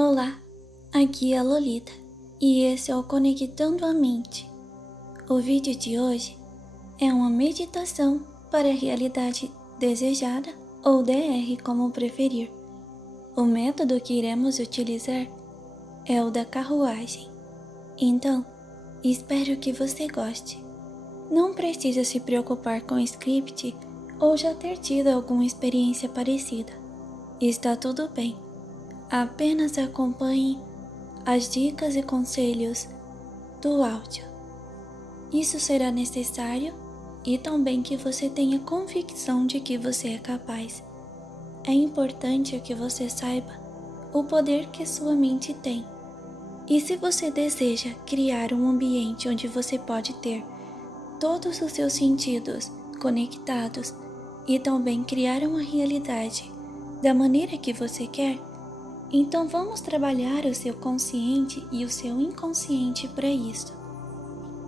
Olá, aqui é a Lolita e esse é o Conectando a Mente. O vídeo de hoje é uma meditação para a realidade desejada ou DR, como preferir. O método que iremos utilizar é o da carruagem. Então, espero que você goste. Não precisa se preocupar com o script ou já ter tido alguma experiência parecida. Está tudo bem. Apenas acompanhe as dicas e conselhos do áudio. Isso será necessário e também que você tenha convicção de que você é capaz. É importante que você saiba o poder que sua mente tem. E se você deseja criar um ambiente onde você pode ter todos os seus sentidos conectados e também criar uma realidade da maneira que você quer, então vamos trabalhar o seu consciente e o seu inconsciente para isso.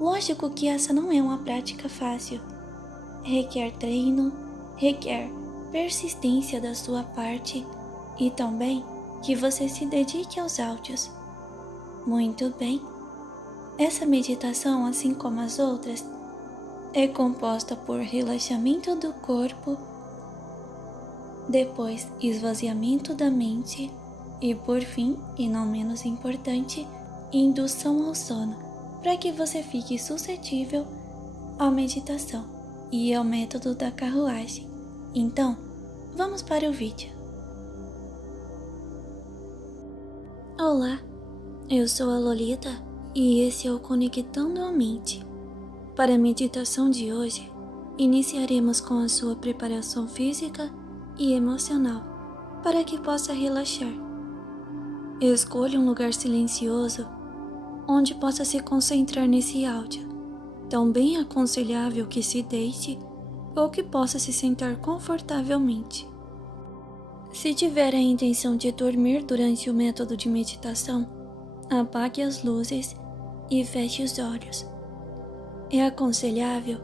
Lógico que essa não é uma prática fácil. Requer treino, requer persistência da sua parte e também que você se dedique aos áudios. Muito bem. Essa meditação, assim como as outras, é composta por relaxamento do corpo, depois esvaziamento da mente e por fim, e não menos importante, indução ao sono, para que você fique suscetível à meditação e ao método da carruagem. Então, vamos para o vídeo. Olá, eu sou a Lolita e esse é o Conectando a Mente. Para a meditação de hoje, iniciaremos com a sua preparação física e emocional, para que possa relaxar. Escolha um lugar silencioso, onde possa se concentrar nesse áudio. Também é aconselhável que se deite ou que possa se sentar confortavelmente. Se tiver a intenção de dormir durante o método de meditação, apague as luzes e feche os olhos. É aconselhável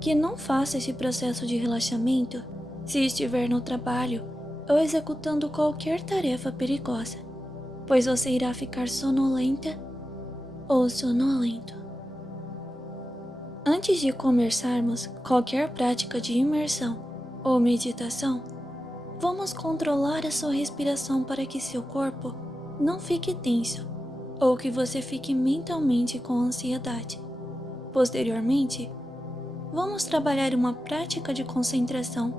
que não faça esse processo de relaxamento se estiver no trabalho ou executando qualquer tarefa perigosa, pois você irá ficar sonolenta ou sonolento. Antes de começarmos qualquer prática de imersão ou meditação, vamos controlar a sua respiração para que seu corpo não fique tenso ou que você fique mentalmente com ansiedade. Posteriormente, vamos trabalhar uma prática de concentração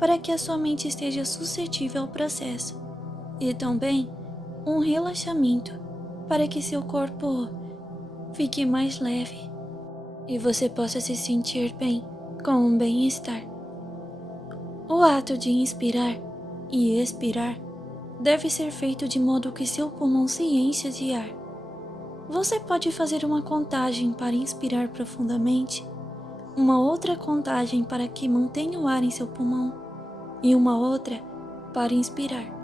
para que a sua mente esteja suscetível ao processo e também um relaxamento para que seu corpo fique mais leve e você possa se sentir bem com um bem-estar. O ato de inspirar e expirar deve ser feito de modo que seu pulmão se encha de ar. Você pode fazer uma contagem para inspirar profundamente, uma outra contagem para que mantenha o ar em seu pulmão e uma outra para inspirar.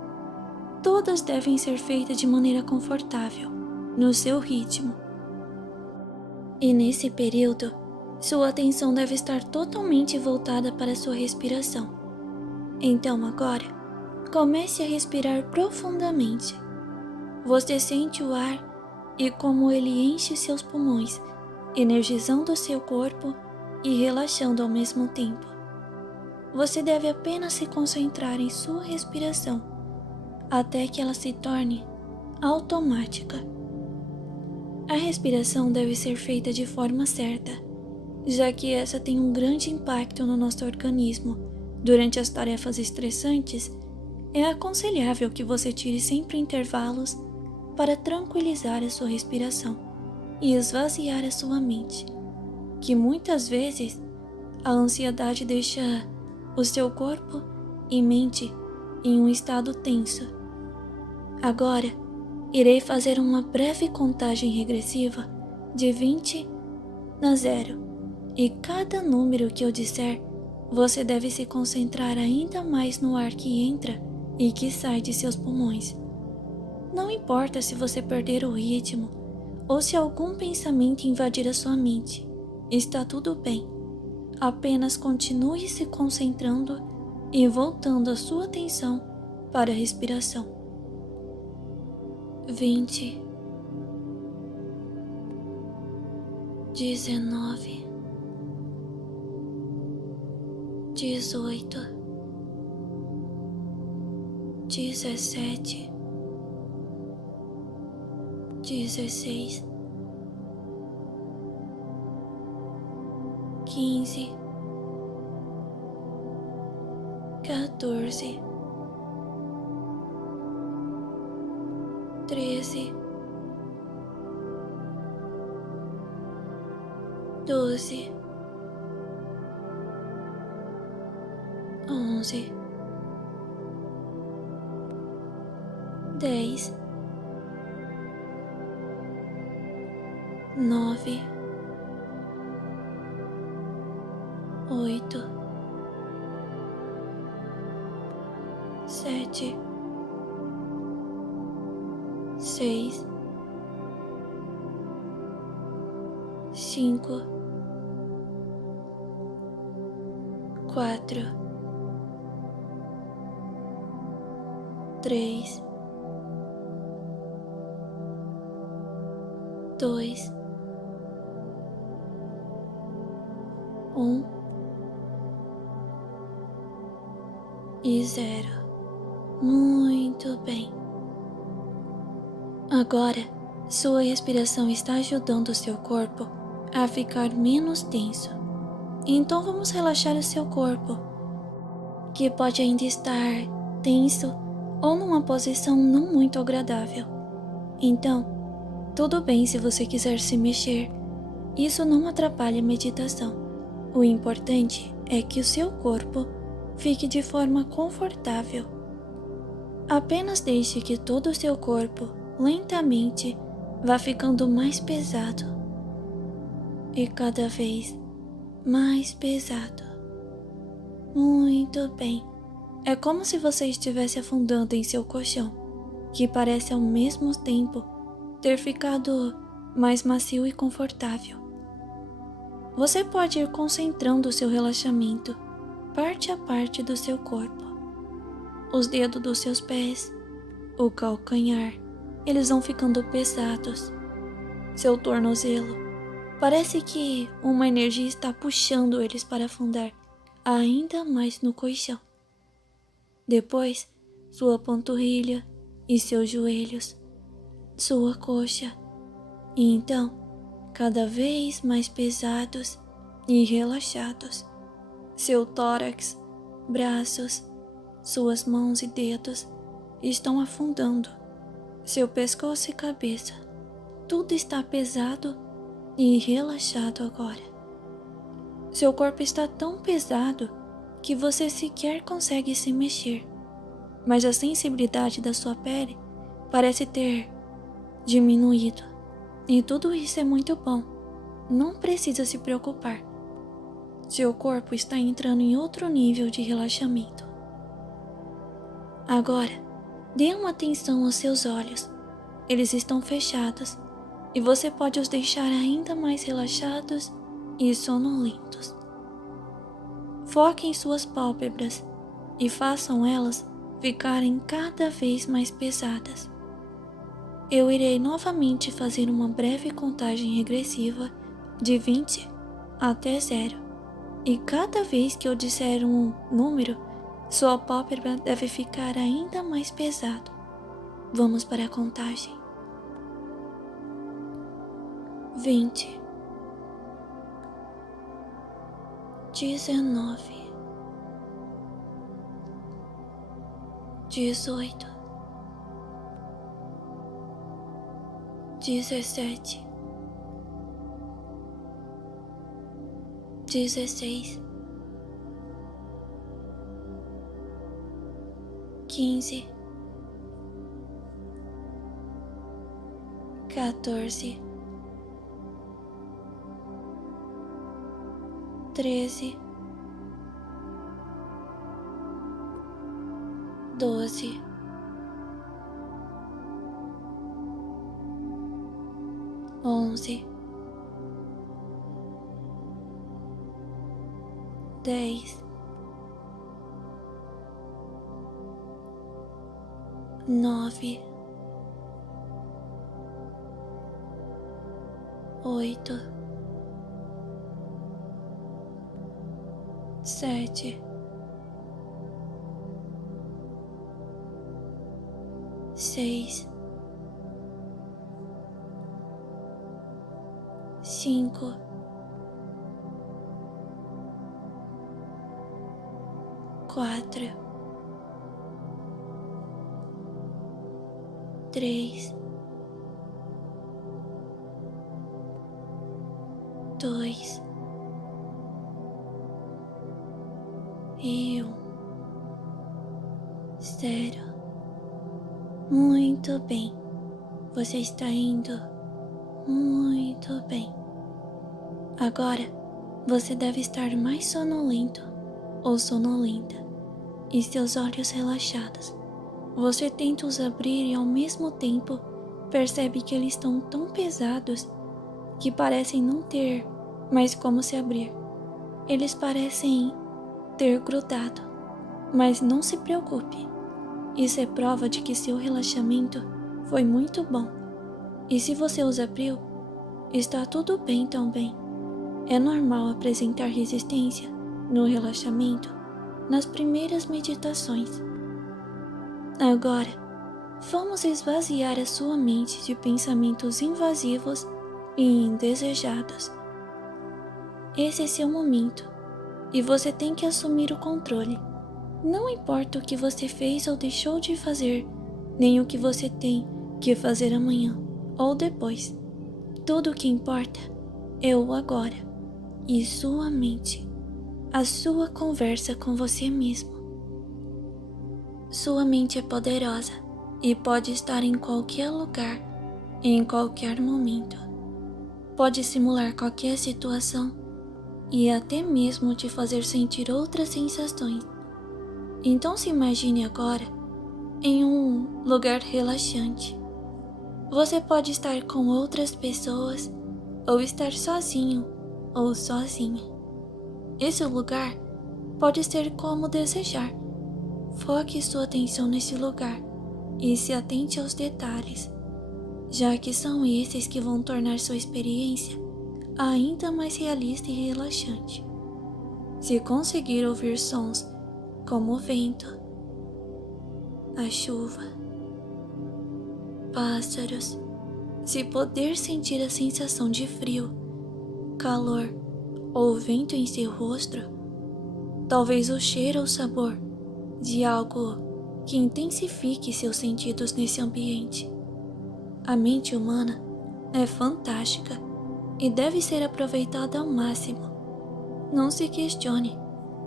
Todas devem ser feitas de maneira confortável, no seu ritmo. E nesse período, sua atenção deve estar totalmente voltada para a sua respiração. Então agora, comece a respirar profundamente. Você sente o ar e como ele enche seus pulmões, energizando seu corpo e relaxando ao mesmo tempo. Você deve apenas se concentrar em sua respiração, até que ela se torne automática. A respiração deve ser feita de forma certa, já que essa tem um grande impacto no nosso organismo. Durante as tarefas estressantes, é aconselhável que você tire sempre intervalos para tranquilizar a sua respiração e esvaziar a sua mente, que muitas vezes a ansiedade deixa o seu corpo e mente em um estado tenso. Agora, irei fazer uma breve contagem regressiva de 20 a 0, e cada número que eu disser, você deve se concentrar ainda mais no ar que entra e que sai de seus pulmões. Não importa se você perder o ritmo ou se algum pensamento invadir a sua mente, está tudo bem. Apenas continue se concentrando e voltando a sua atenção para a respiração. 20, 19, 18, 17, 16, 15, 14, 13, 12, 11, 10, 9, 8, 7, 6, 5, 4, 3, 2, 1 e 0. Muito bem. Agora, sua respiração está ajudando o seu corpo a ficar menos tenso. Então vamos relaxar o seu corpo, que pode ainda estar tenso ou numa posição não muito agradável. Então, tudo bem se você quiser se mexer. Isso não atrapalha a meditação. O importante é que o seu corpo fique de forma confortável. Apenas deixe que todo o seu corpo lentamente vá ficando mais pesado e cada vez mais pesado. Muito bem. É como se você estivesse afundando em seu colchão, que parece ao mesmo tempo ter ficado mais macio e confortável. Você pode ir concentrando o seu relaxamento parte a parte do seu corpo. Os dedos dos seus pés, o calcanhar, eles vão ficando pesados. Seu tornozelo, parece que uma energia está puxando eles para afundar ainda mais no colchão. Depois, sua panturrilha e seus joelhos, sua coxa, e então, cada vez mais pesados e relaxados. Seu tórax, braços, suas mãos e dedos estão afundando. Seu pescoço e cabeça, tudo está pesado e relaxado agora. Seu corpo está tão pesado que você sequer consegue se mexer, mas a sensibilidade da sua pele parece ter diminuído. E tudo isso é muito bom. Não precisa se preocupar. Seu corpo está entrando em outro nível de relaxamento. Agora, dê uma atenção aos seus olhos. Eles estão fechados e você pode os deixar ainda mais relaxados e sonolentos. Foque em suas pálpebras e façam elas ficarem cada vez mais pesadas. Eu irei novamente fazer uma breve contagem regressiva de 20 até 0. E cada vez que eu disser um número, sua pálpebra deve ficar ainda mais pesado. Vamos para a contagem. 20, 19, 18, 17, 16, 15, 14, 13, 12, 11, 10, 9, 8, 7, 6, 5, 4, 3, 2 e 1. 0. Muito bem. Você está indo muito bem. Agora, você deve estar mais sonolento ou sonolenta e seus olhos relaxados. Você tenta os abrir e ao mesmo tempo percebe que eles estão tão pesados que parecem não ter mais como se abrir. Eles parecem ter grudado, mas não se preocupe. Isso é prova de que seu relaxamento foi muito bom. E se você os abriu, está tudo bem também. É normal apresentar resistência no relaxamento nas primeiras meditações. Agora, vamos esvaziar a sua mente de pensamentos invasivos e indesejados. Esse é seu momento e você tem que assumir o controle. Não importa o que você fez ou deixou de fazer, nem o que você tem que fazer amanhã ou depois. Tudo o que importa é o agora e sua mente, a sua conversa com você mesmo. Sua mente é poderosa e pode estar em qualquer lugar, em qualquer momento. Pode simular qualquer situação e até mesmo te fazer sentir outras sensações. Então se imagine agora em um lugar relaxante. Você pode estar com outras pessoas ou estar sozinho ou sozinha. Esse lugar pode ser como desejar. Foque sua atenção nesse lugar e se atente aos detalhes, já que são esses que vão tornar sua experiência ainda mais realista e relaxante. Se conseguir ouvir sons como o vento, a chuva, pássaros, se poder sentir a sensação de frio, calor ou vento em seu rosto, talvez o cheiro ou sabor de algo que intensifique seus sentidos nesse ambiente. A mente humana é fantástica e deve ser aproveitada ao máximo. Não se questione,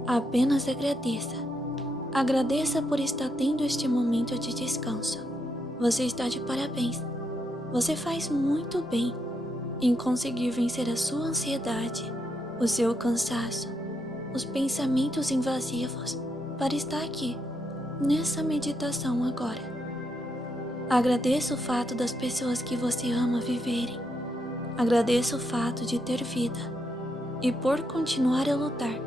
apenas agradeça. Agradeça por estar tendo este momento de descanso. Você está de parabéns. Você faz muito bem em conseguir vencer a sua ansiedade, o seu cansaço, os pensamentos invasivos para estar aqui, nessa meditação agora. Agradeça o fato das pessoas que você ama viverem. Agradeça o fato de ter vida e por continuar a lutar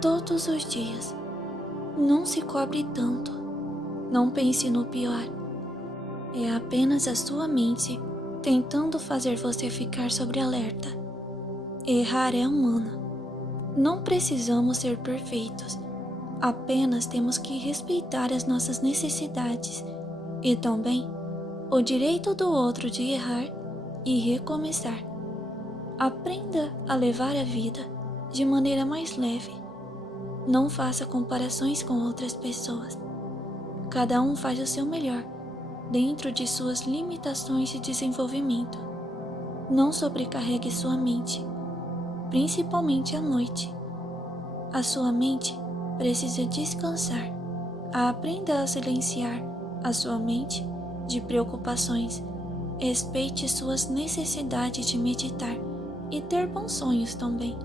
todos os dias. Não se cobre tanto. Não pense no pior. É apenas a sua mente tentando fazer você ficar sobre alerta. Errar é humano. Não precisamos ser perfeitos. Apenas temos que respeitar as nossas necessidades e também o direito do outro de errar e recomeçar. Aprenda a levar a vida de maneira mais leve. Não faça comparações com outras pessoas. Cada um faz o seu melhor dentro de suas limitações de desenvolvimento. Não sobrecarregue sua mente, principalmente à noite. A sua mente precisa descansar. Aprenda a silenciar a sua mente de preocupações. Respeite suas necessidades de meditar e ter bons sonhos também.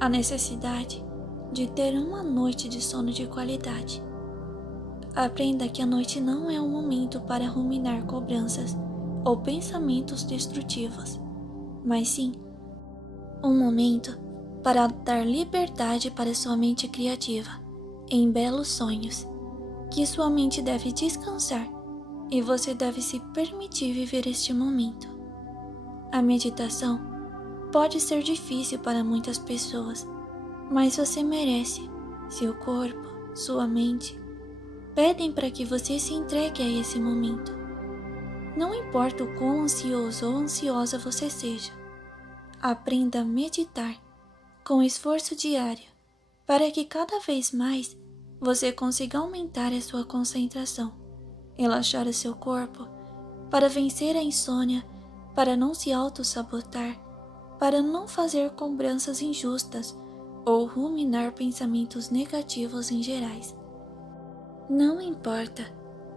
A necessidade de ter uma noite de sono de qualidade. Aprenda que a noite não é um momento para ruminar cobranças ou pensamentos destrutivos, mas sim um momento para dar liberdade para sua mente criativa em belos sonhos, que sua mente deve descansar e você deve se permitir viver este momento. A meditação pode ser difícil para muitas pessoas, mas você merece. Seu corpo, sua mente, pedem para que você se entregue a esse momento. Não importa o quão ansioso ou ansiosa você seja, aprenda a meditar com esforço diário para que cada vez mais você consiga aumentar a sua concentração, relaxar o seu corpo, para vencer a insônia, para não se auto-sabotar, para não fazer cobranças injustas ou ruminar pensamentos negativos em gerais. Não importa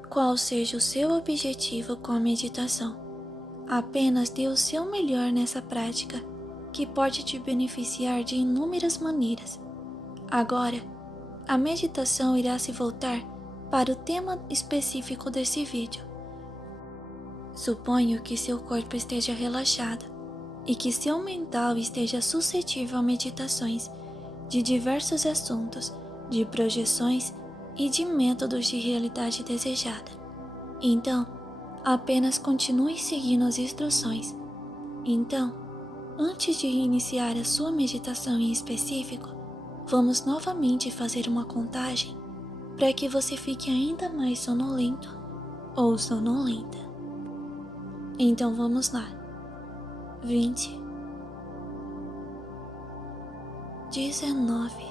qual seja o seu objetivo com a meditação, apenas dê o seu melhor nessa prática, que pode te beneficiar de inúmeras maneiras. Agora, a meditação irá se voltar para o tema específico desse vídeo. Suponho que seu corpo esteja relaxado e que seu mental esteja suscetível a meditações de diversos assuntos, de projeções e de métodos de realidade desejada. Então, apenas continue seguindo as instruções. Então, antes de iniciar a sua meditação em específico, vamos novamente fazer uma contagem para que você fique ainda mais sonolento ou sonolenta. Então vamos lá. 20, 19,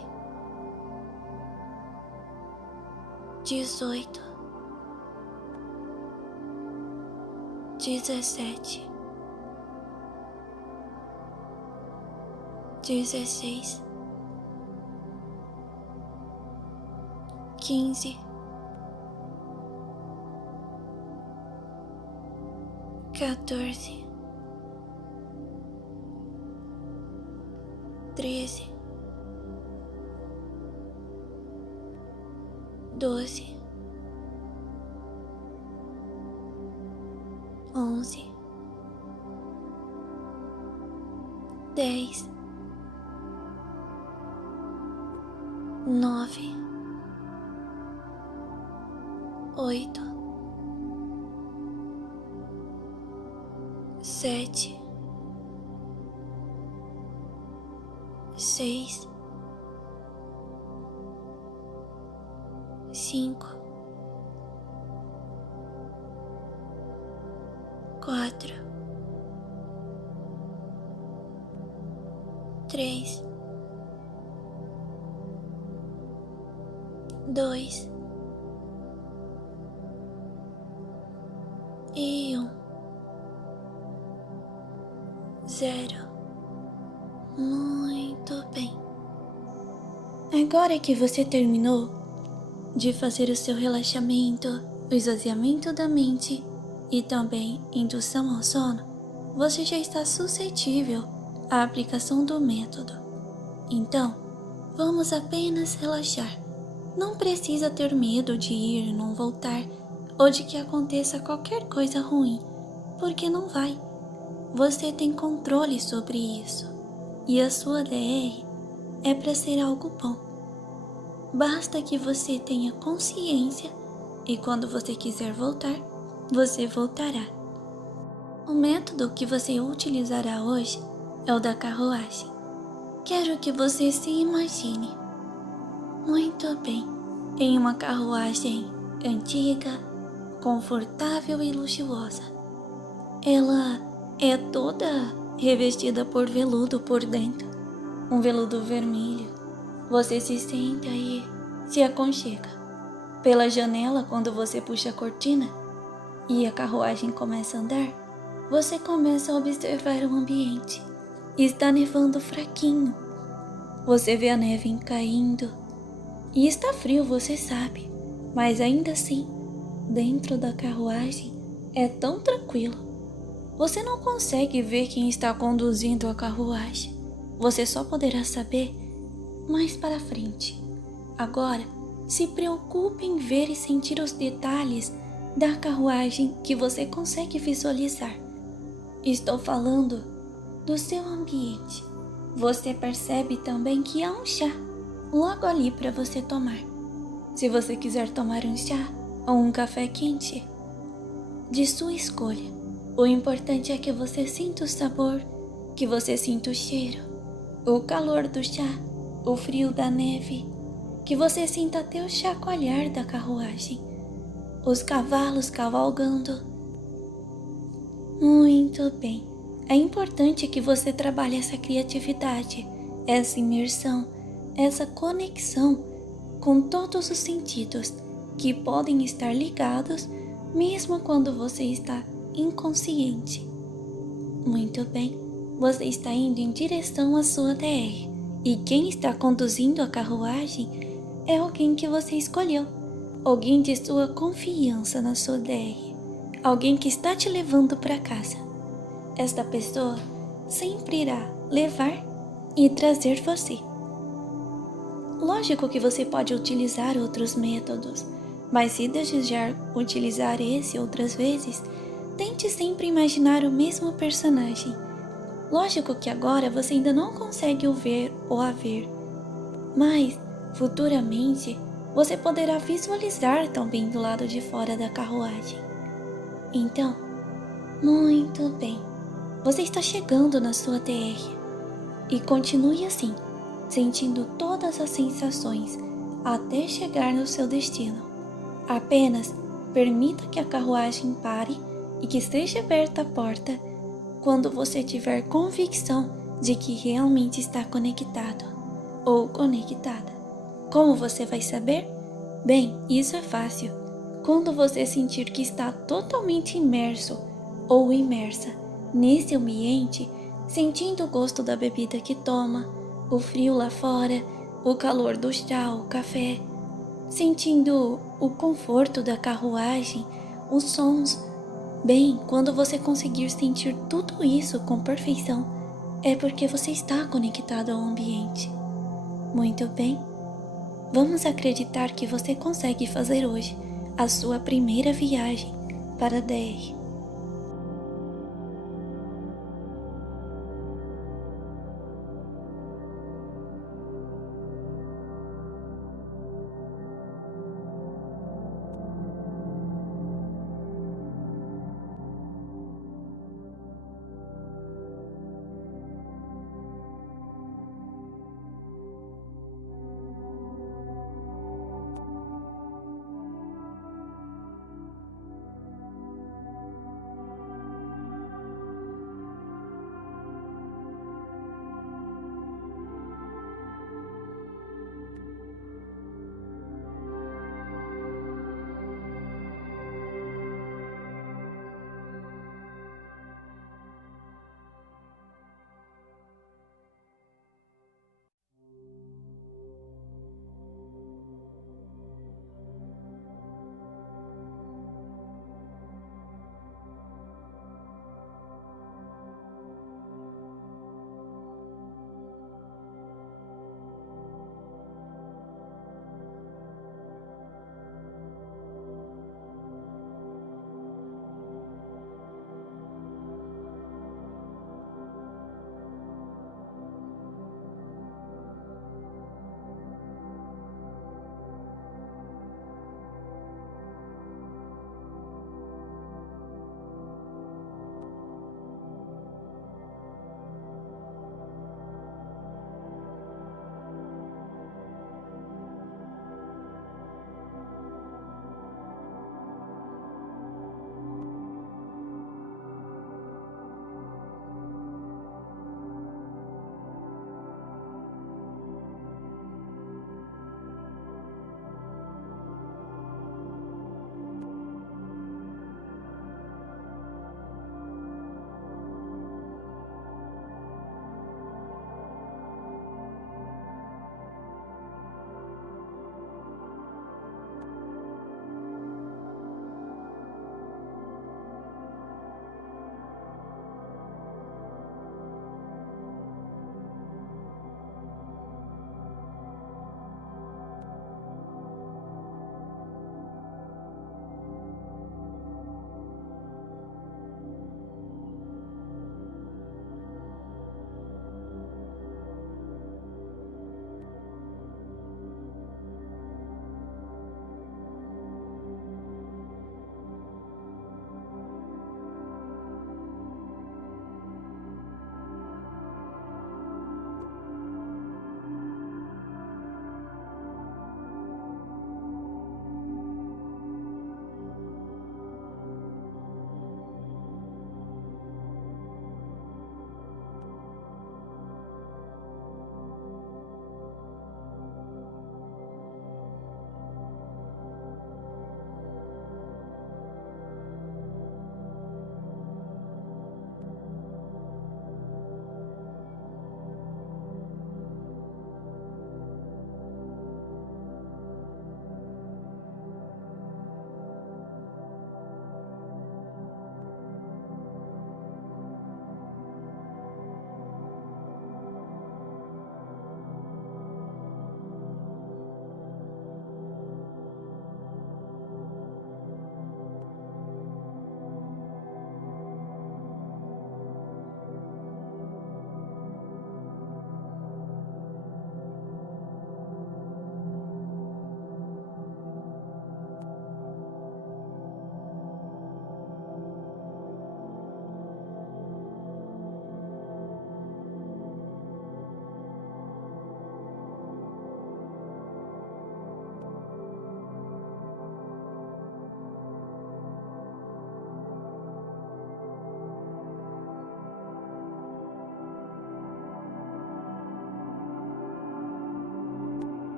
18, 17, 16, 15, 14, 13, 12, 11, 10, 9, 8, 7, 6, 5, 4, 3, 2 e 1. 0. Muito bem. Agora que você terminou de fazer o seu relaxamento, o esvaziamento da mente e também indução ao sono, você já está suscetível à aplicação do método. Então, vamos apenas relaxar. Não precisa ter medo de ir e não voltar, ou de que aconteça qualquer coisa ruim, porque não vai. Você tem controle sobre isso, e a sua DR é para ser algo bom. Basta que você tenha consciência e quando você quiser voltar, você voltará. O método que você utilizará hoje é o da carruagem. Quero que você se imagine muito bem em uma carruagem antiga, confortável e luxuosa. Ela é toda revestida por veludo por dentro, um veludo vermelho. Você se senta e se aconchega. Pela janela, quando você puxa a cortina e a carruagem começa a andar, você começa a observar o ambiente. Está nevando fraquinho. Você vê a neve caindo. E está frio, você sabe, mas ainda assim, dentro da carruagem é tão tranquilo. Você não consegue ver quem está conduzindo a carruagem. Você só poderá saber mais para frente. Agora, se preocupe em ver e sentir os detalhes da carruagem que você consegue visualizar. Estou falando do seu ambiente. Você percebe também que há um chá logo ali para você tomar. Se você quiser tomar um chá ou um café quente, de sua escolha, O importante é que você sinta o sabor, que você sinta o cheiro, o calor do chá, o frio da neve, que você sinta até o chacoalhar da carruagem, os cavalos cavalgando. Muito bem. É importante que você trabalhe essa criatividade, essa imersão, essa conexão com todos os sentidos que podem estar ligados mesmo quando você está inconsciente. Muito bem, você está indo em direção à sua DR e quem está conduzindo a carruagem é alguém que você escolheu, alguém de sua confiança na sua DR, alguém que está te levando para casa. Esta pessoa sempre irá levar e trazer você. Lógico que você pode utilizar outros métodos, mas se desejar utilizar esse outras vezes, tente sempre imaginar o mesmo personagem. Lógico que agora você ainda não consegue o ver ou a ver, mas futuramente você poderá visualizar também do lado de fora da carruagem. Então, muito bem, você está chegando na sua TR e continue assim, sentindo todas as sensações até chegar no seu destino. Apenas permita que a carruagem pare e que esteja aberta a porta quando você tiver convicção de que realmente está conectado ou conectada. Como você vai saber? Bem, isso é fácil. Quando você sentir que está totalmente imerso ou imersa nesse ambiente, sentindo o gosto da bebida que toma, o frio lá fora, o calor do chá, o café, sentindo o conforto da carruagem, os sons. Bem, quando você conseguir sentir tudo isso com perfeição, é porque você está conectado ao ambiente. Muito bem, vamos acreditar que você consegue fazer hoje a sua primeira viagem para a DR.